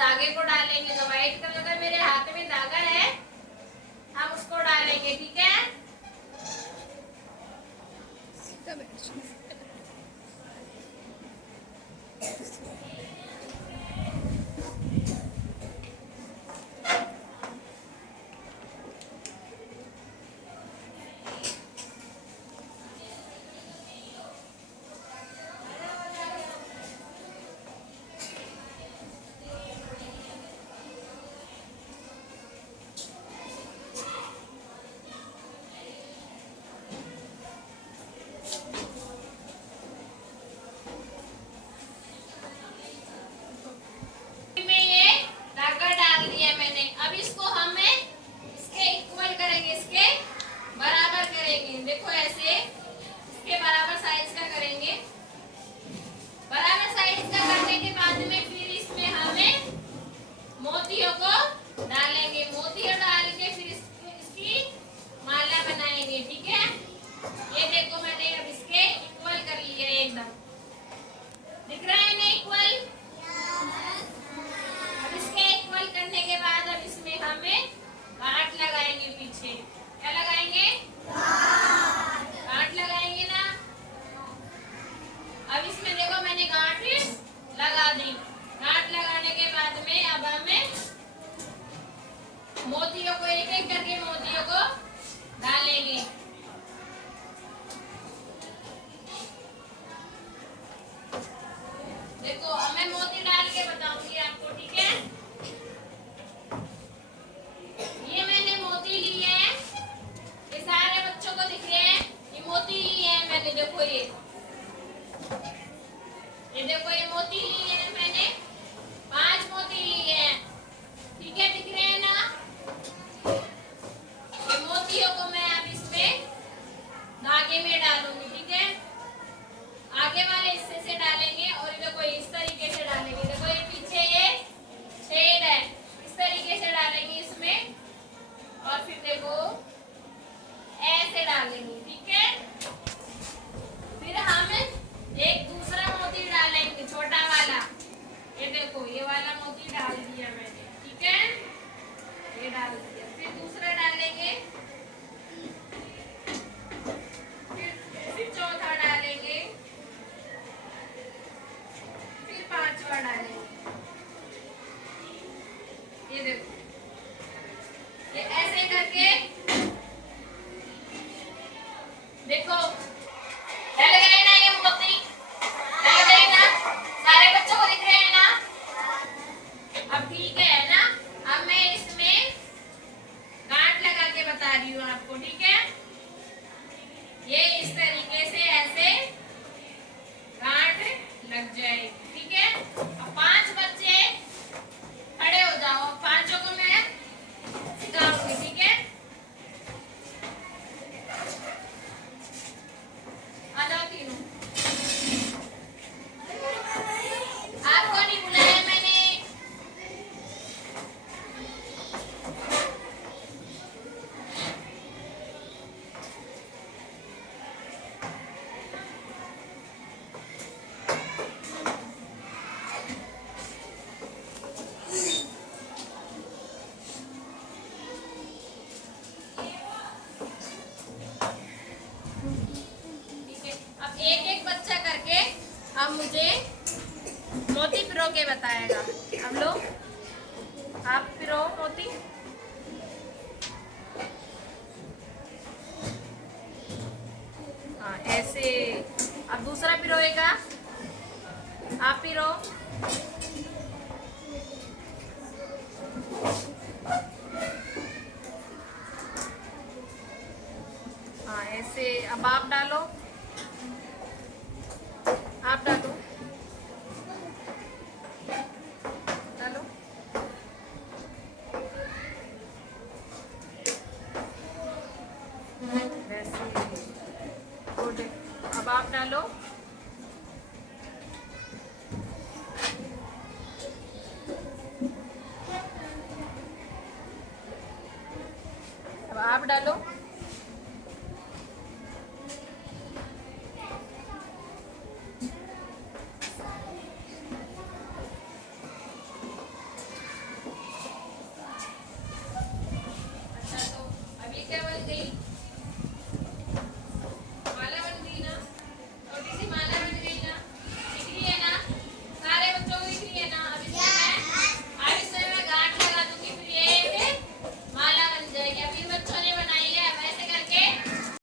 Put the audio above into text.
धागे को डालेंगे। जो व्हाइट कलर का मेरे हाथ में धागा है हम उसको डालेंगे, ठीक है। देखो ऐसे इसके बराबर साइज का करेंगे। बराबर साइज का करने के बाद में फिर इसमें हमें मोतियों को डालेंगे। मोतियों डाल के फिर इसकी माला बनाएंगे, ठीक है। ये देखो मैंने अब इसके इक्वल कर लिए एकदम, दिख रहा है ना इक्वल। अब इसके इक्वल करने के बाद अब इसमें हमें गांठ लगाएंगे। पीछे क्या लगाएंगे? गांठ लगाएंगे ना। अब इसमें देखो मैंने गांठ लगा दी। गांठ लगाने के बाद में अब हमें मोतियों को एक एक करके मोतियों को डालेंगे। देखो अब मैं मोती डाल के बताऊंगी आपको, ठीक है। ये मैंने मोती लिए हैं, ये सारे बच्चों को दिख रहे हैं। ये मोती लिए हैं मैंने, देखो ये देखो ये मोती लिए हैं मैंने, 5 मोती लिए हैं, ठीक है, दिख रहे हैं ना। ये मोतियों को मैं अब इसमें धागे में डालूंगी, ठीक है। आगे वाले हिस्से से डालेंगे और देखो इस तरीके से डालेंगे। देखो ये पीछे ये छेद है, इस तरीके से डालेंगे इसमें और फिर देखो ऐसे डालेंगे, ठीक है। फिर हम एक दूसरा मोती डालेंगे, छोटा वाला। ये देखो ये वाला मोती डाल दिया मैंने, ठीक है, ये डाल दिया। फिर दूसरा डालेंगे, फिर चौथा डालेंगे, फिर 5वां डालेंगे। ये देखो ये ऐसे करके देखो डल गए ना, ये मोती डल गए ना, सारे बच्चों को दिख रहे हैं ना। अब ठीक है ना। अब मैं इसमें गांठ लगा के बता रही हूँ आपको, ठीक है। ये इस तरीके से ऐसे गांठ लग जाएगी, ठीक है। अब 5 बच्चे खड़े हो जाओ, 5 को मैं सिखाऊंगी, ठीक है। आ जाओ तीनों। आपको नहीं बुलाया मैंने। एक एक बच्चा करके अब मुझे मोती पिरो के बताएगा। अब लो आप पिरो मोती। हाँ ऐसे। अब दूसरा पिरोएगा, आप पिरो। हाँ ऐसे। अब आप डालो, आप डालो डालो। वैसे गुड। अब आप डालो। अब आप डालो।